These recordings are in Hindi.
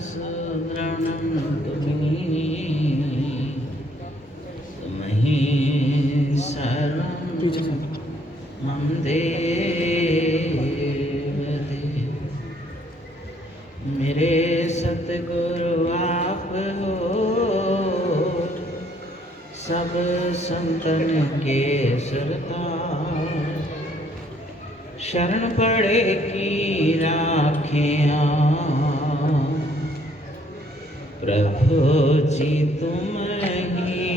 शरणं त्वमयि त्वमहि शरणं मम देव देव। मेरे सतगुरु आप हो, सब संतन के सरताज। शरण पड़े की राखियाँ प्रभु जी तुम ही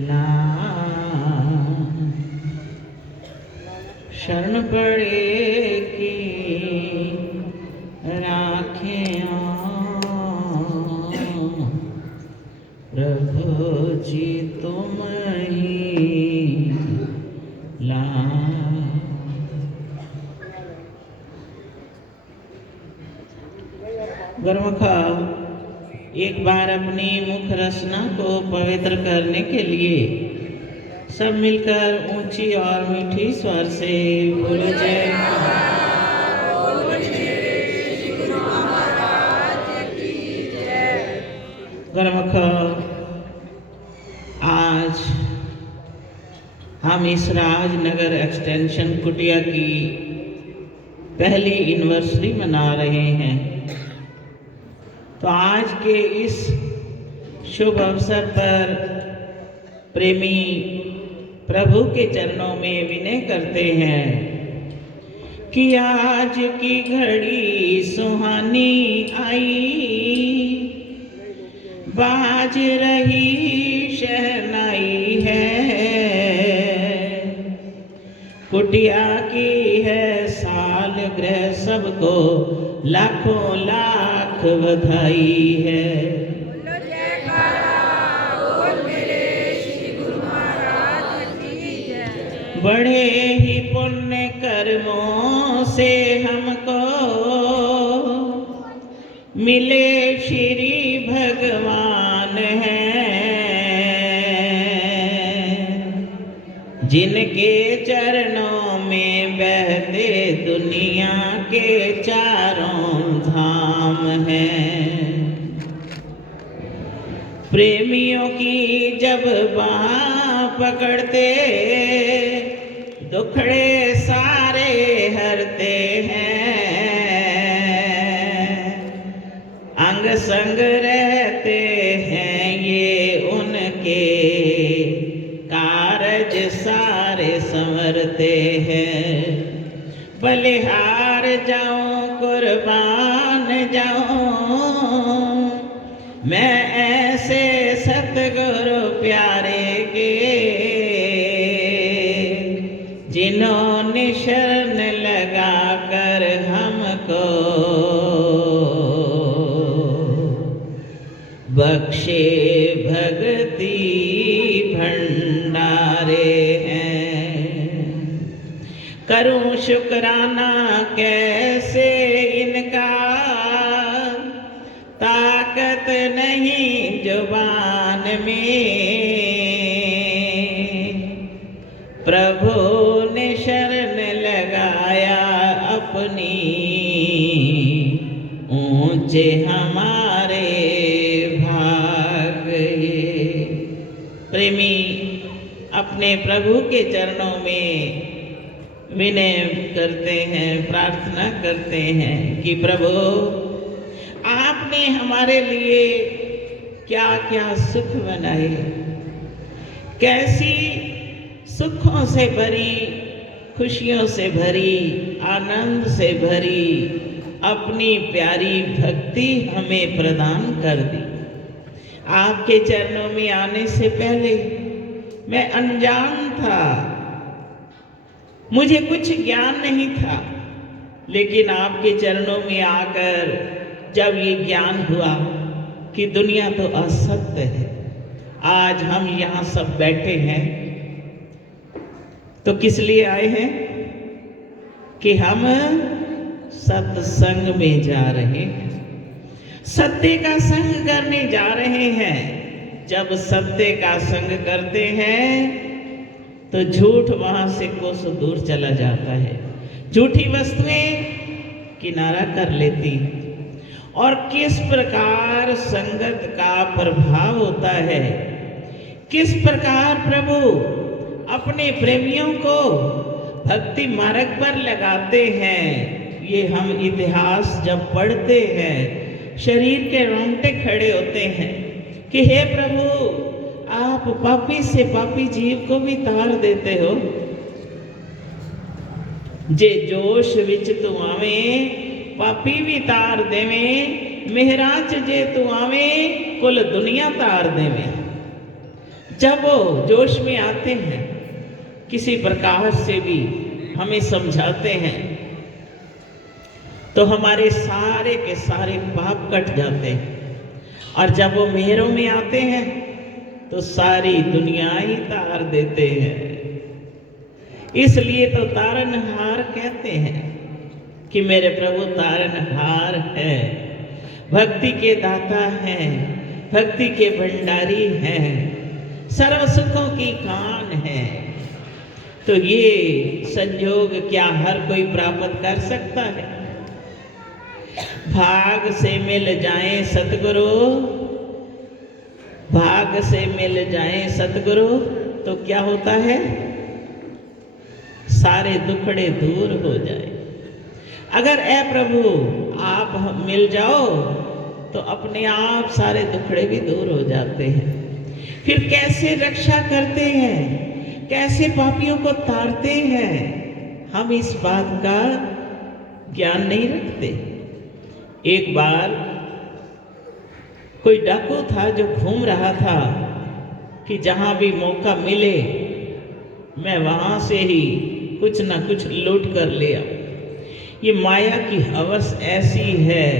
लाज। शरण पड़े की राखियाँ प्रभु जी तुम ही लाज। गुरुमुखा, एक बार अपनी मुख रचना को पवित्र करने के लिए सब मिलकर ऊंची और मीठी स्वर से बोलो जय। गुरुमुखा, आज हम इस राजनगर एक्सटेंशन कुटिया की पहली एनिवर्सरी मना रहे हैं। तो आज के इस शुभ अवसर पर प्रेमी प्रभु के चरणों में विनय करते हैं कि आज की घड़ी सुहानी आई, बाज रही शहनाई है, कुटिया की है सालगिरह, सबको लाखों लाख बधाई है। बड़े ही पुण्य कर्मों से हमको मिले श्री भगवान हैं, जिनके चरणों में बहते दुनिया के चारों धाम हैं। प्रेमियों की जब बाँह पकड़ते दुखड़े सारे हरते हैं, अंग संग रहते हैं ये उनके, कारज सारे संवरते हैं। बलिहार जाऊं कुर्बान जाऊं मैं ऐसे सतगुरु प्यारे के, जिन्होंने शरण लगा कर हमको बख्शे भक्ति भंडारे हैं। करूं शुक्राना कैसे इनका, ताकत नहीं जुबान में, प्रभु ने शरण लगाया अपनी, ऊंचे हमारे भाग ये। प्रेमी अपने प्रभु के चरणों में विनय करते हैं, प्रार्थना करते हैं कि प्रभु आपने हमारे लिए क्या क्या सुख बनाए, कैसी सुखों से भरी, खुशियों से भरी, आनंद से भरी अपनी प्यारी भक्ति हमें प्रदान कर दी। आपके चरणों में आने से पहले मैं अनजान था, मुझे कुछ ज्ञान नहीं था, लेकिन आपके चरणों में आकर जब ये ज्ञान हुआ कि दुनिया तो असत्य है, आज हम यहाँ सब बैठे हैं तो किस लिए आए हैं कि हम सत्संग में जा रहे हैं, सत्य का संग करने जा रहे हैं। जब सत्य का संग करते हैं तो झूठ वहां से कोसों दूर चला जाता है, झूठी वस्तुएं किनारा कर लेती, और किस प्रकार संगत का प्रभाव होता है, किस प्रकार प्रभु अपने प्रेमियों को भक्ति मार्ग पर लगाते हैं। ये हम इतिहास जब पढ़ते हैं शरीर के रोंगटे खड़े होते हैं कि हे प्रभु, आप पापी से पापी जीव को भी तार देते हो। जे जोश विच तू आवे पापी भी तार देवे, मेहराज जे तू आवे कुल दुनिया तार देवे। जब वो जोश में आते हैं, किसी प्रकार से भी हमें समझाते हैं, तो हमारे सारे के सारे पाप कट जाते हैं। और जब वो मेहरों में आते हैं तो सारी दुनिया ही तार देते हैं। इसलिए तो तारनहार कहते हैं कि मेरे प्रभु तारनहार है, भक्ति के दाता हैं, भक्ति के भंडारी हैं, सर्व सुखों की खान है। तो ये संयोग क्या हर कोई प्राप्त कर सकता है? भाग से मिल जाए सतगुरु, भाग से मिल जाए सतगुरु तो क्या होता है? सारे दुखड़े दूर हो जाए। अगर ऐ प्रभु आप मिल जाओ तो अपने आप सारे दुखड़े भी दूर हो जाते हैं। फिर कैसे रक्षा करते हैं, कैसे पापियों को तारते हैं, हम इस बात का ज्ञान नहीं रखते। एक बार कोई डाकू था जो घूम रहा था कि जहां भी मौका मिले मैं वहां से ही कुछ ना कुछ लूट कर ले आऊं। ये माया की हवस ऐसी है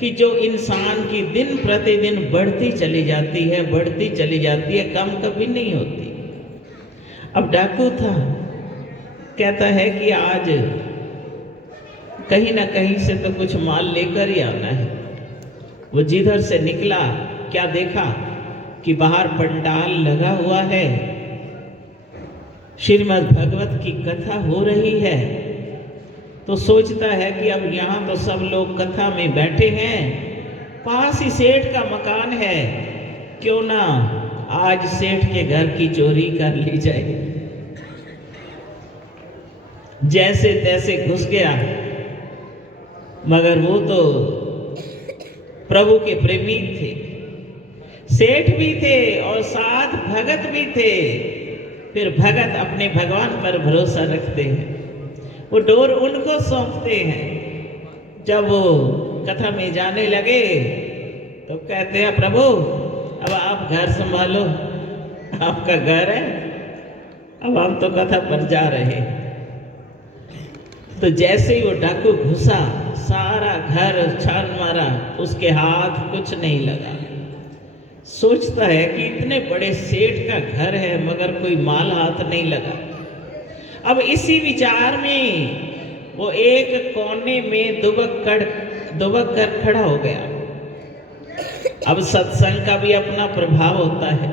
कि जो इंसान की दिन प्रतिदिन बढ़ती चली जाती है, बढ़ती चली जाती है, कम कभी नहीं होती। अब डाकू था, कहता है कि आज कहीं ना कहीं से तो कुछ माल लेकर ही आना है। वो जिधर से निकला क्या देखा कि बाहर पंडाल लगा हुआ है, श्रीमद् भगवत की कथा हो रही है। तो सोचता है कि अब यहाँ तो सब लोग कथा में बैठे हैं, पास ही सेठ का मकान है, क्यों ना आज सेठ के घर की चोरी कर ली जाए। जैसे तैसे घुस गया, मगर वो तो प्रभु के प्रेमी थे, सेठ भी थे और साथ भगत भी थे। फिर भगत अपने भगवान पर भरोसा रखते हैं, वो डोर उनको सौंपते हैं। जब वो कथा में जाने लगे तो कहते हैं प्रभु अब आप घर संभालो, आपका घर है, अब हम तो कथा पर जा रहे हैं। तो जैसे ही वो डाकू घुसा, सारा घर छान मारा, उसके हाथ कुछ नहीं लगा। सोचता है कि इतने बड़े सेठ का घर है मगर कोई माल हाथ नहीं लगा। अब इसी विचार में वो एक कोने में दुबक कर खड़ा हो गया। अब सत्संग का भी अपना प्रभाव होता है।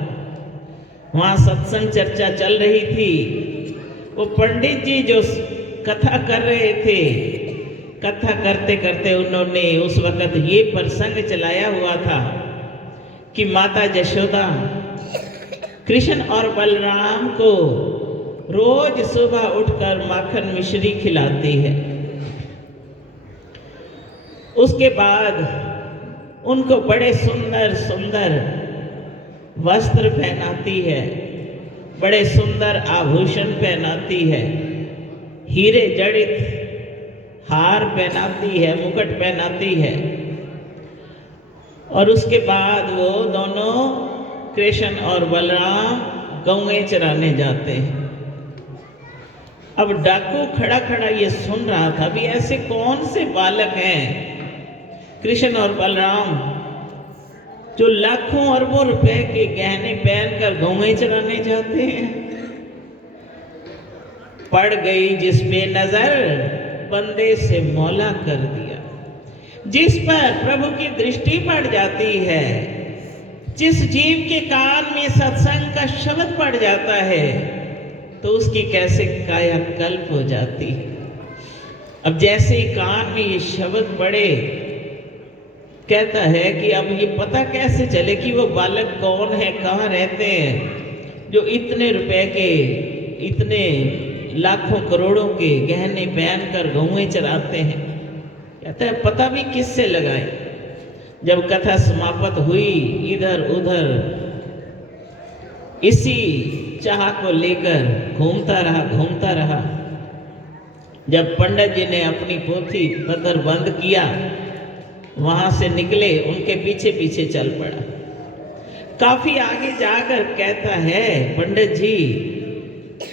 वहां सत्संग चर्चा चल रही थी। वो पंडित जी जो कथा कर रहे थे, कथा करते करते उन्होंने उस वक्त ये प्रसंग चलाया हुआ था कि माता यशोदा कृष्ण और बलराम को रोज सुबह उठकर माखन मिश्री खिलाती है। उसके बाद उनको बड़े सुंदर सुंदर वस्त्र पहनाती है, बड़े सुंदर आभूषण पहनाती है, हीरे जड़ित हार पहनाती है, मुकुट पहनाती है। और उसके बाद वो दोनों कृष्ण और बलराम गौएं चराने जाते हैं। अब डाकू खड़ा खड़ा ये सुन रहा था, भी ऐसे कौन से बालक हैं कृष्ण और बलराम जो लाखों अरबों रुपए के गहने पहनकर गौएं चराने जाते हैं। पड़ गई जिस पे नजर बंदे से मौला कर दिया। जिस पर प्रभु की दृष्टि पड़ जाती है, जिस जीव के कान में सत्संग का शब्द पड़ जाता है, तो उसकी कैसे कायाकल्प हो जाती है। अब जैसे ही कान में ये शब्द पड़े कहता है कि अब ये पता कैसे चले कि वो बालक कौन है, कहाँ रहते हैं, जो इतने रुपए के, इतने लाखों करोड़ों के गहने पहनकर गौएं चराते हैं। कहता है पता भी किससे लगाए। जब कथा समाप्त हुई, इधर उधर इसी चाह को लेकर घूमता रहा। जब पंडित जी ने अपनी पोथी पत्र बंद किया, वहां से निकले, उनके पीछे पीछे चल पड़ा। काफी आगे जाकर कहता है, पंडित जी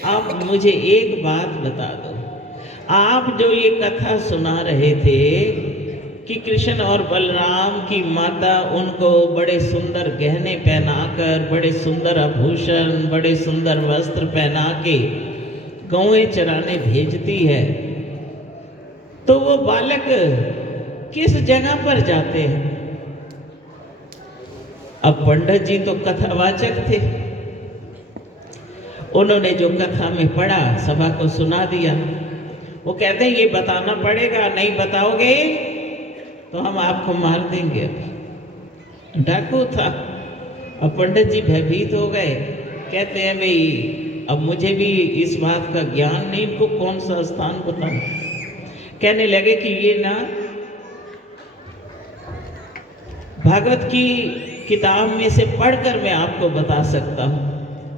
आप मुझे एक बात बता दो, आप जो ये कथा सुना रहे थे कि कृष्ण और बलराम की माता उनको बड़े सुंदर गहने पहनाकर, बड़े सुंदर आभूषण, बड़े सुंदर वस्त्र पहना के गौएं चराने भेजती है, तो वो बालक किस जगह पर जाते हैं? अब पंडित जी तो कथावाचक थे, उन्होंने जो कथा में पढ़ा सभा को सुना दिया। वो कहते हैं ये बताना पड़ेगा, नहीं बताओगे तो हम आपको मार देंगे। डाकू था। अब पंडित जी भयभीत हो गए, कहते हैं भाई अब मुझे भी इस बात का ज्ञान नहीं, इनको कौन सा स्थान बताऊं। कहने लगे कि ये ना भागवत की किताब में से पढ़कर मैं आपको बता सकता हूँ।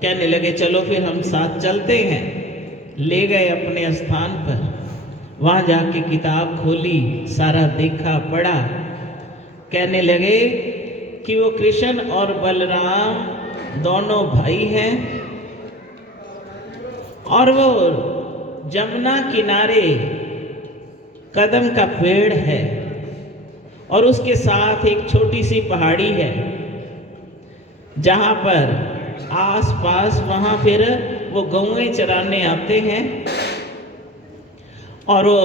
कहने लगे चलो फिर हम साथ चलते हैं। ले गए अपने स्थान पर, वहाँ जाके किताब खोली, सारा देखा पढ़ा। कहने लगे कि वो कृष्ण और बलराम दोनों भाई हैं और वो जमुना किनारे कदम का पेड़ है और उसके साथ एक छोटी सी पहाड़ी है, जहाँ पर आसपास वहाँ फिर वो गौएं चराने आते हैं और वो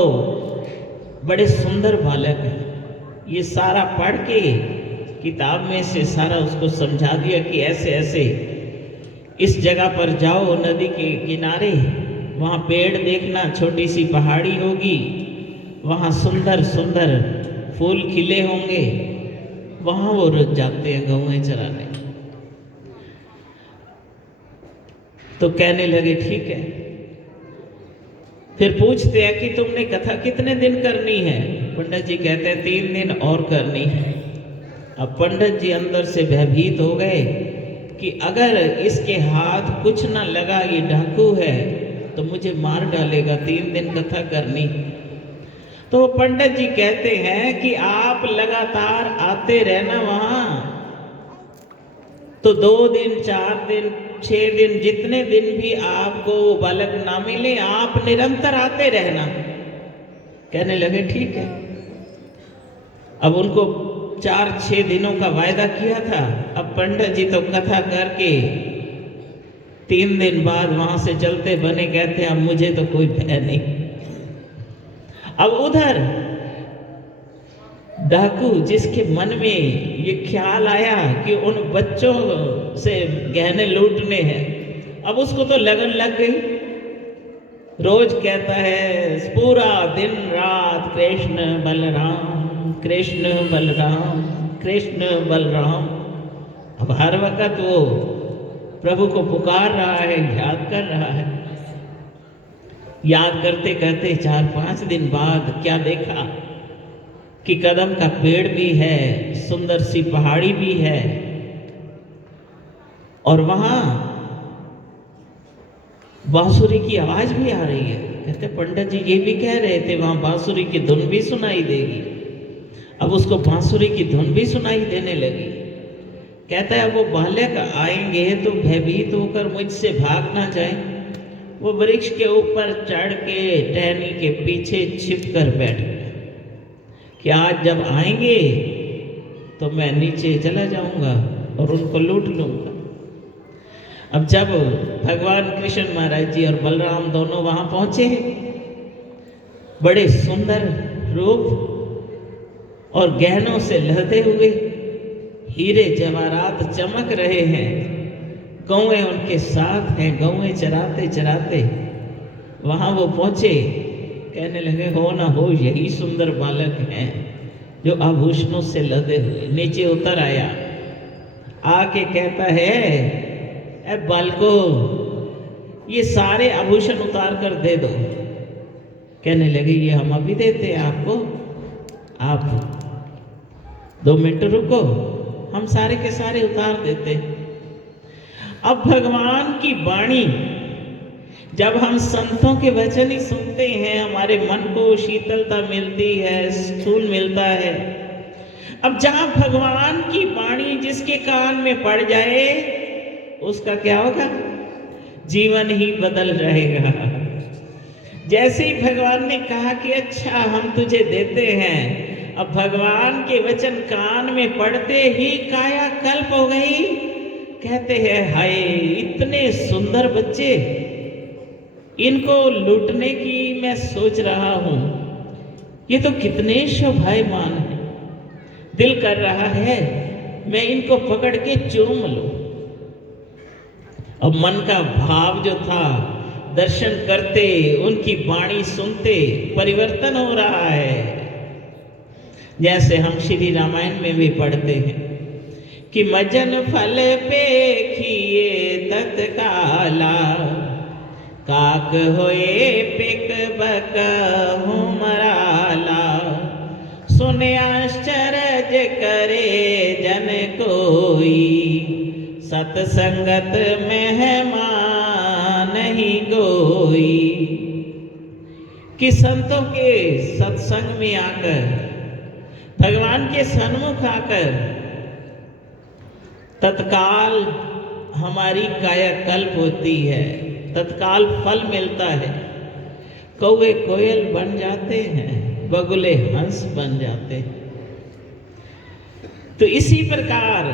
बड़े सुंदर बालक हैं। ये सारा पढ़ के किताब में से सारा उसको समझा दिया कि ऐसे ऐसे इस जगह पर जाओ, नदी के किनारे, वहाँ पेड़ देखना, छोटी सी पहाड़ी होगी, वहाँ सुंदर सुंदर फूल खिले होंगे, वहाँ वो रोज जाते हैं गौएं चराने। तो कहने लगे ठीक है। फिर पूछते हैं कि तुमने कथा कितने दिन करनी है? पंडित जी कहते हैं 3 दिन और करनी है। अब पंडित जी अंदर से भयभीत हो गए कि अगर इसके हाथ कुछ ना लगा, ये डाकू है, तो मुझे मार डालेगा, 3 दिन कथा करनी। तो पंडित जी कहते हैं कि आप लगातार आते रहना वहां, तो 2 दिन, 4 दिन, 6 दिन, जितने दिन भी आपको वो बालक ना मिले, आप निरंतर आते रहना। कहने लगे ठीक है। अब उनको 4-6 दिनों का वायदा किया था। अब पंडित जी तो कथा करके 3 दिन बाद वहां से चलते बने। कहते अब मुझे तो कोई भय नहीं। अब उधर डाकू जिसके मन में ये ख्याल आया कि उन बच्चों से गहने लूटने हैं, अब उसको तो लगन लग गई। रोज कहता है पूरा दिन रात कृष्ण बलराम, कृष्ण बलराम, कृष्ण बलराम। अब हर वक्त वो प्रभु को पुकार रहा है, याद कर रहा है। याद करते करते 4-5 दिन बाद क्या देखा कि कदम का पेड़ भी है, सुंदर सी पहाड़ी भी है और वहां बांसुरी की आवाज भी आ रही है। कहते पंडित जी ये भी कह रहे थे वहां बांसुरी की धुन भी सुनाई देगी। अब उसको बांसुरी की धुन भी सुनाई देने लगी। कहता है वो बालक आएंगे तो भयभीत होकर मुझसे भाग ना जाए। वो वृक्ष के ऊपर चढ़ के टहनी के पीछे छिप कर बैठ गया कि आज जब आएंगे तो मैं नीचे चला जाऊंगा और उनको लूट लूंगा। अब जब भगवान कृष्ण महाराज जी और बलराम दोनों वहां पहुंचे, बड़े सुंदर रूप और गहनों से लहते हुए, हीरे जवाहरात चमक रहे हैं, गौएं उनके साथ हैं। गौएं चराते चराते वहां वो पहुंचे। कहने लगे हो ना हो यही सुंदर बालक हैं, जो आभूषणों से लदे हुए। नीचे उतर आया, आके कहता है, ए बालको, ये सारे आभूषण उतार कर दे दो। कहने लगे, ये हम अभी देते हैं आपको, आप 2 मिनट रुको, हम सारे के सारे उतार देते। अब भगवान की वाणी, जब हम संतों के वचन ही सुनते हैं, हमारे मन को शीतलता मिलती है, सुकून मिलता है। अब जहां भगवान की वाणी जिसके कान में पड़ जाए, उसका क्या होगा? जीवन ही बदल जाएगा। जैसे ही भगवान ने कहा कि अच्छा हम तुझे देते हैं, अब भगवान के वचन कान में पड़ते ही काया कल्प हो गई। कहते हैं, हाय इतने सुंदर बच्चे, इनको लूटने की मैं सोच रहा हूं, ये तो कितने शोभायमान है। दिल कर रहा है मैं इनको पकड़ के चूम लूं। अब मन का भाव जो था, दर्शन करते, उनकी वाणी सुनते परिवर्तन हो रहा है। जैसे हम श्री रामायण में भी पढ़ते हैं कि मजन फल पे खिए तत्काला, काक होए पिक बक मराला, सुने आश्चर्य करे जन कोई, सतसंगत मेहमान नहीं गोई। कि संतों के सत्संग में आकर, भगवान के सन्मुख आकर तत्काल हमारी कायाकल्प होती है, तत्काल फल मिलता है। कौवे कोयल बन जाते हैं, बगुले हंस बन जाते हैं। तो इसी प्रकार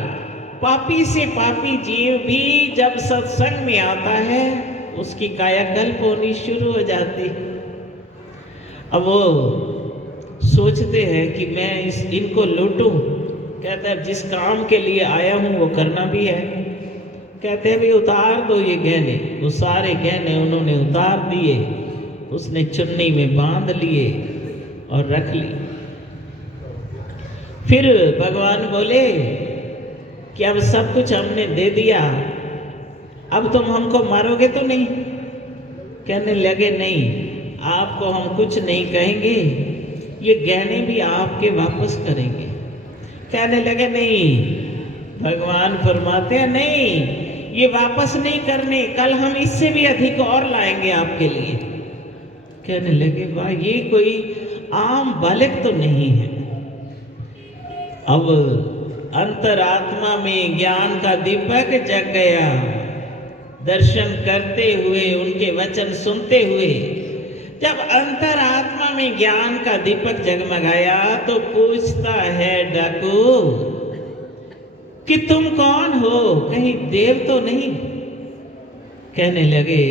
पापी से पापी जीव भी जब सत्संग में आता है, उसकी कायाकल्प होनी शुरू हो जाती। अब वो सोचते हैं कि मैं इनको लूटूं। कहते हैं, जिस काम के लिए आया हूं वो करना भी है। कहते हैं, भाई उतार दो ये गहने। वो सारे गहने उन्होंने उतार दिए, उसने चुन्नी में बांध लिए और रख ली। फिर भगवान बोले कि अब सब कुछ हमने दे दिया, अब तुम हमको मारोगे तो नहीं? कहने लगे, नहीं, आपको हम कुछ नहीं कहेंगे, ये गहने भी आपके वापस करेंगे। कहने लगे, नहीं। भगवान फरमाते हैं, नहीं, ये वापस नहीं करने, कल हम इससे भी अधिक और लाएंगे आपके लिए। कहने लगे, वाह, ये कोई आम बालक तो नहीं है। अब अंतरात्मा में ज्ञान का दीपक जग गया। दर्शन करते हुए, उनके वचन सुनते हुए, जब अंतरात्मा में ज्ञान का दीपक जगमगाया, तो पूछता है डाकू कि तुम कौन हो, कहीं देव तो नहीं? कहने लगे,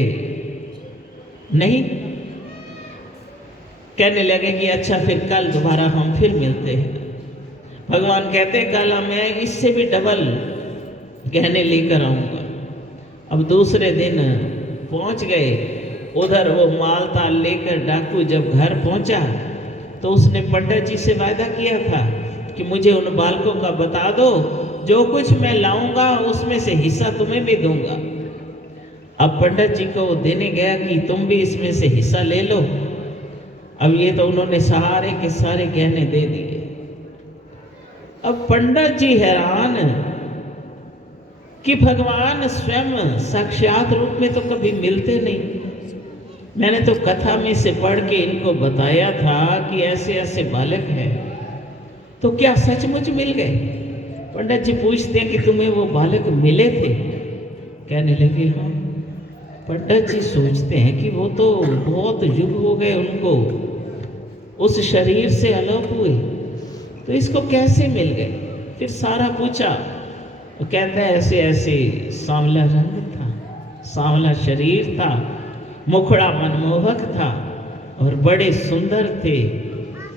नहीं। कहने लगे कि अच्छा, फिर कल दोबारा हम फिर मिलते हैं। भगवान कहते, कल मैं इससे भी डबल गहने लेकर आऊंगा। अब दूसरे दिन पहुंच गए। उधर वो मालताल लेकर डाकू जब घर पहुंचा, तो उसने पंडित जी से वायदा किया था कि मुझे उन बालकों का बता दो, जो कुछ मैं लाऊंगा उसमें से हिस्सा तुम्हें भी दूंगा। अब पंडित जी को देने गया कि तुम भी इसमें से हिस्सा ले लो। अब ये तो उन्होंने सारे के सारे गहने दे दिए। अब पंडित जी हैरान कि भगवान स्वयं साक्षात रूप में तो कभी मिलते नहीं। मैंने तो कथा में से पढ़ के इनको बताया था कि ऐसे ऐसे बालक हैं, तो क्या सचमुच मिल गए? पंडित जी पूछते हैं कि तुम्हें वो बालक मिले थे? कहने लगे, हाँ। पंडित जी सोचते हैं कि वो तो बहुत युग हो गए उनको उस शरीर से अलग हुए, तो इसको कैसे मिल गए? फिर सारा पूछा। वो कहता है, ऐसे ऐसे सांवला रंग था, सांवला शरीर था, मुखड़ा मनमोहक था और बड़े सुंदर थे,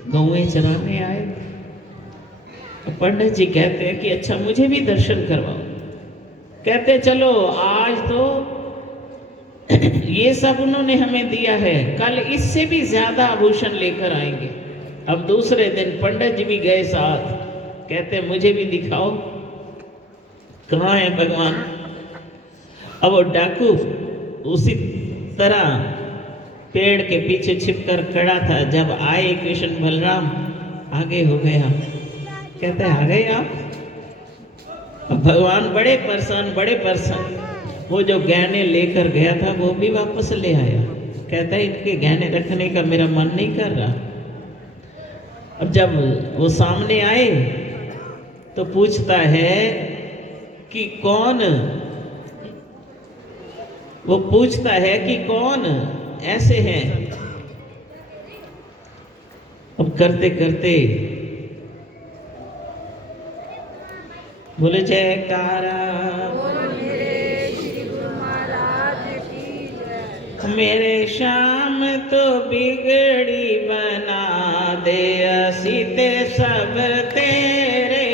गौएं चराने आए। पंडित जी कहते हैं कि अच्छा, मुझे भी दर्शन करवाओ। कहते चलो, आज तो ये सब उन्होंने हमें दिया है, कल इससे भी ज्यादा आभूषण लेकर आएंगे। अब दूसरे दिन पंडित जी भी गए साथ, कहते मुझे भी दिखाओ कहाँ है भगवान। अब वो डाकू उसी तरह पेड़ के पीछे छिपकर खड़ा था। जब आए कृष्ण बलराम, आगे हो गए आप, कहते आ गए आप। अब भगवान बड़े परेशान। वो जो गहने लेकर गया था वो भी वापस ले आया। कहता है इनके गहने रखने का मेरा मन नहीं कर रहा। अब जब वो सामने आए तो पूछता है कि कौन, वो पूछता है कि कौन ऐसे हैं। अब करते करते बोले जयकारा मेरे श्याम तो बिगड़ी बना दे सीते सब तेरे।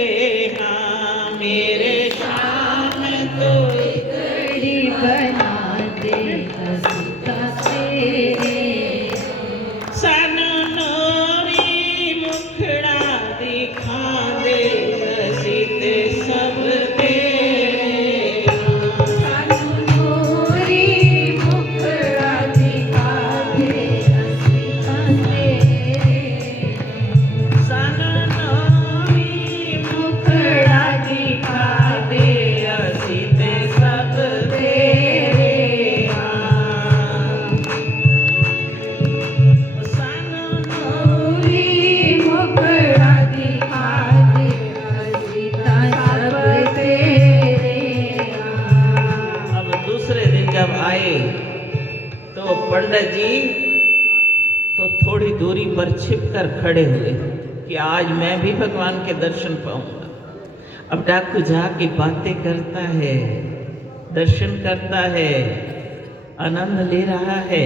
हाँ मेरे श्याम तो बिगड़ी बना दे सीता तेरे। सन नूरी मुखड़ा दिखा दे सीते सब तेरे। सन नूरी मुखड़ा दिखा दे सीते सब तेरे। सन नूरी मुखड़ा दिखा दे सीता सब तेरे। अब दूसरे दिन जब आए तो पंडित जी तो थोड़ी दूरी पर छिपकर खड़े हुए कि आज मैं भी भगवान के दर्शन पाऊंगा। अब डाकू जाके बातें करता है, दर्शन करता है, आनंद ले रहा है।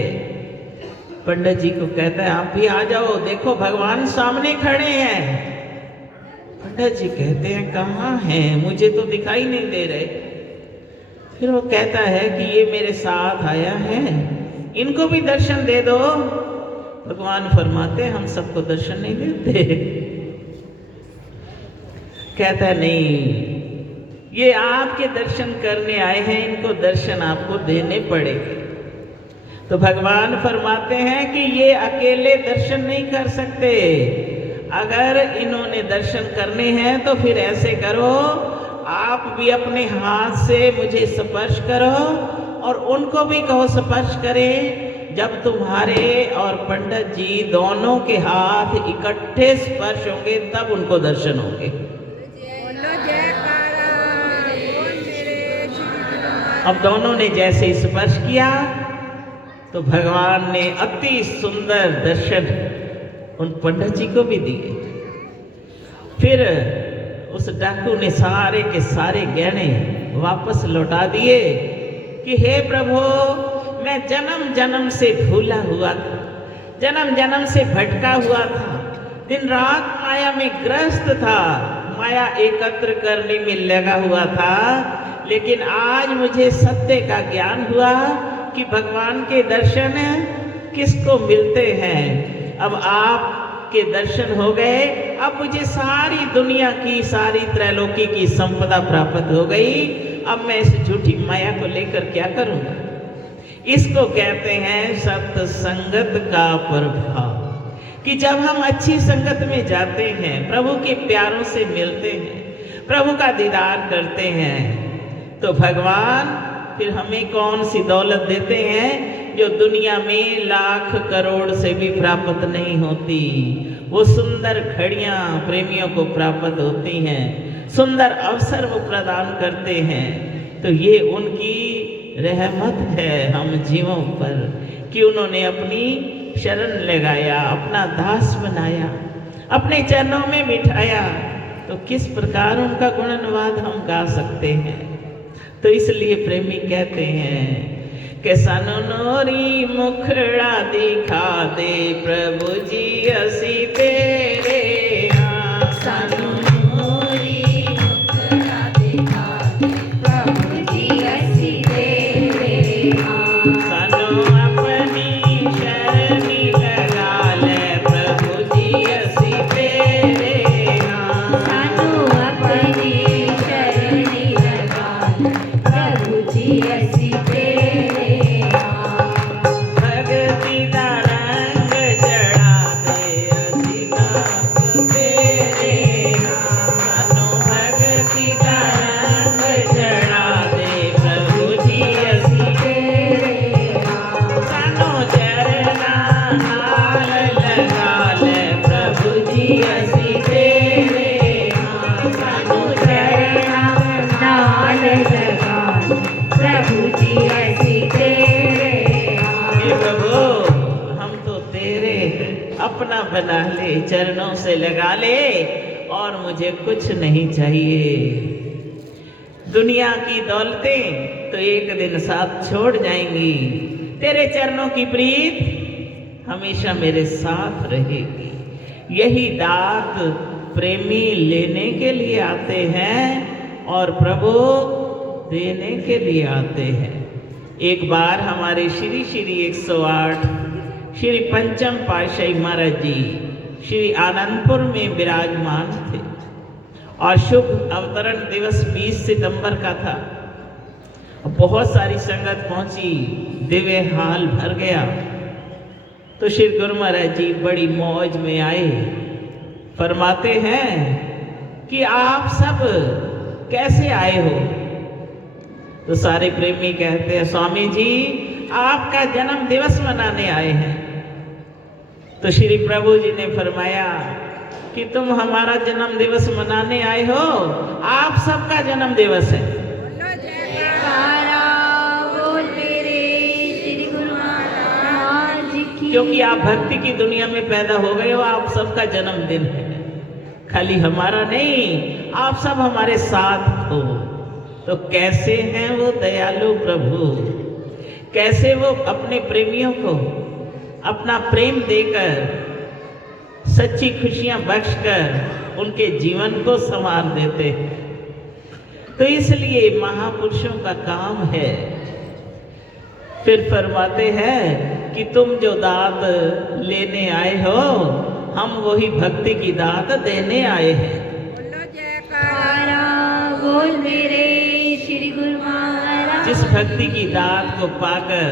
पंडित जी को कहता है आप भी आ जाओ, देखो भगवान सामने खड़े हैं। पंडित जी कहते हैं कहाँ हैं, मुझे तो दिखाई नहीं दे रहे। फिर वो कहता है कि ये मेरे साथ आया है, इनको भी दर्शन दे दो। भगवान फरमाते हम सबको दर्शन नहीं देते। कहता है नहीं, ये आपके दर्शन करने आए हैं, इनको दर्शन आपको देने पड़ेंगे। तो भगवान फरमाते हैं कि ये अकेले दर्शन नहीं कर सकते, अगर इन्होंने दर्शन करने हैं तो फिर ऐसे करो, आप भी अपने हाथ से मुझे स्पर्श करो और उनको भी कहो स्पर्श करें। जब तुम्हारे और पंडित जी दोनों के हाथ इकट्ठे स्पर्श होंगे तब उनको दर्शन होंगे। अब दोनों ने जैसे स्पर्श किया तो भगवान ने अति सुंदर दर्शन उन पंडित जी को भी दिए। फिर उस डाकू ने सारे के सारे गहने वापस लौटा दिए कि हे प्रभु, मैं जन्म जन्म से भूला हुआ था, जन्म जन्म से भटका हुआ था, दिन रात माया में ग्रस्त था, माया एकत्र करने में लगा हुआ था। लेकिन आज मुझे सत्य का ज्ञान हुआ कि भगवान के दर्शन किसको मिलते हैं। अब आपके दर्शन हो गए, अब मुझे सारी दुनिया की, सारी त्रैलोकी की संपदा प्राप्त हो गई। अब मैं इस झूठी माया को लेकर क्या करूँगा। इसको कहते हैं सत्संगत का प्रभाव, कि जब हम अच्छी संगत में जाते हैं, प्रभु के प्यारों से मिलते हैं, प्रभु का दीदार करते हैं, तो भगवान फिर हमें कौन सी दौलत देते हैं जो दुनिया में लाख करोड़ से भी प्राप्त नहीं होती। वो सुंदर घड़ियां प्रेमियों को प्राप्त होती हैं, सुंदर अवसर वो प्रदान करते हैं। तो ये उनकी रहमत है हम जीवों पर कि उन्होंने अपनी शरण लगाया, अपना दास बनाया, अपने चरणों में बिठाया। तो किस प्रकार उनका गुणनवाद हम गा सकते हैं। तो इसलिए प्रेमी कहते हैं कि सन नूरी मुखड़ा दिखा दे प्रभु जी असी तेरे। सन नूरी मुखड़ा दिखा दे प्रभु जी असी तेरे। सनो अपनी शरणी लगा ले प्रभु जी असी बना ले, चरणों से लगा ले और मुझे कुछ नहीं चाहिए। दुनिया की दौलतें तो एक दिन साथ छोड़ जाएंगी, तेरे चरणों की प्रीत हमेशा मेरे साथ रहेगी। यही दात प्रेमी लेने के लिए आते हैं और प्रभु देने के लिए आते हैं। एक बार हमारे श्री श्री 108 श्री पंचम पातशाही महाराज जी श्री आनंदपुर में विराजमान थे और शुभ अवतरण दिवस 20 सितंबर का था। बहुत सारी संगत पहुंची, दिव्य हाल भर गया। तो श्री गुरु महाराज जी बड़ी मौज में आए, फरमाते हैं कि आप सब कैसे आए हो? तो सारे प्रेमी कहते हैं स्वामी जी आपका जन्म दिवस मनाने आए हैं। तो श्री प्रभु जी ने फरमाया कि तुम हमारा जन्म दिवस मनाने आए हो, आप सबका जन्म दिवस है। क्योंकि आप भक्ति की दुनिया में पैदा हो गए हो, आप सबका जन्मदिन है। खाली हमारा नहीं, आप सब हमारे साथ हो। तो कैसे हैं वो दयालु प्रभु, कैसे वो अपने प्रेमियों को अपना प्रेम देकर, सच्ची खुशियां बख्शकर उनके जीवन को संवार देते हैं। तो इसलिए महापुरुषों का काम है। फिर फरमाते हैं कि तुम जो दात लेने आए हो, हम वही भक्ति की दात देने आए हैं। बोल मेरे श्री गुरु महाराज। जिस भक्ति की दात को पाकर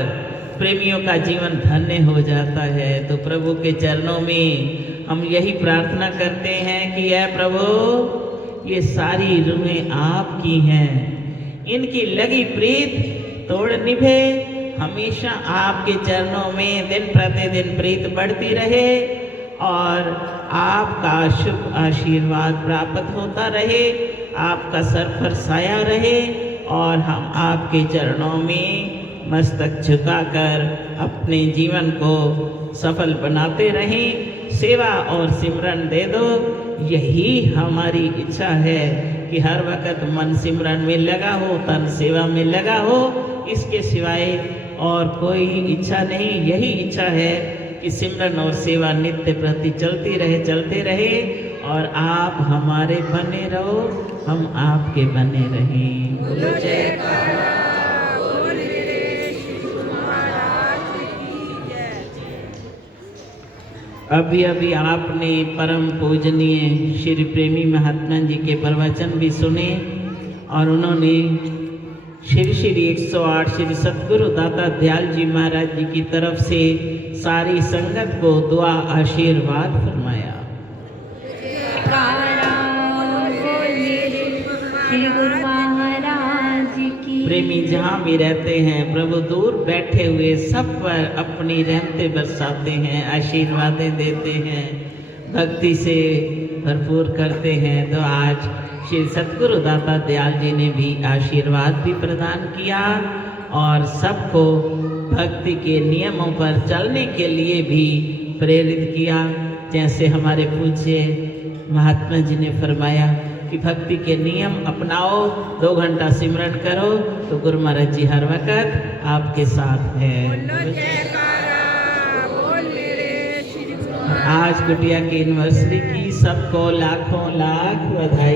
प्रेमियों का जीवन धन्य हो जाता है, तो प्रभु के चरणों में हम यही प्रार्थना करते हैं कि ऐ प्रभु ये सारी रूहें आपकी हैं, इनकी लगी प्रीत तोड़ निभे, हमेशा आपके चरणों में दिन प्रतिदिन प्रीत बढ़ती रहे और आपका शुभ आशीर्वाद प्राप्त होता रहे, आपका सर पर साया रहे और हम आपके चरणों में मस्तक झुकाकर अपने जीवन को सफल बनाते रहें। सेवा और सिमरन दे दो, यही हमारी इच्छा है कि हर वक्त मन सिमरन में लगा हो, तन सेवा में लगा हो। इसके सिवाय और कोई इच्छा नहीं। यही इच्छा है कि सिमरन और सेवा नित्य प्रति चलते रहे और आप हमारे बने रहो, हम आपके बने रहें। बोलो जयकारा। अभी अभी आपने परम पूजनीय श्री प्रेमी महात्मा जी के प्रवचन भी सुने और उन्होंने श्री श्री 108 श्री सतगुरु दाता दयाल जी महाराज जी की तरफ से सारी संगत को दुआ आशीर्वाद फरमाया। श्री गुरु महाराज की। प्रेमी जहाँ भी रहते हैं, प्रभु दूर बैठे हुए सब पर अपनी रहमतें बरसाते हैं, आशीर्वादें देते हैं, भक्ति से भरपूर करते हैं। तो आज श्री सतगुरु दाता दयाल जी ने भी आशीर्वाद भी प्रदान किया और सबको भक्ति के नियमों पर चलने के लिए भी प्रेरित किया। जैसे हमारे पूज्य महात्मा जी ने फरमाया कि भक्ति के नियम अपनाओ, 2 घंटा सिमरन करो, तो गुरु महाराज जी हर वक्त आपके साथ हैं। आज कुटिया की एनिवर्सरी की सबको लाखों लाख बधाई।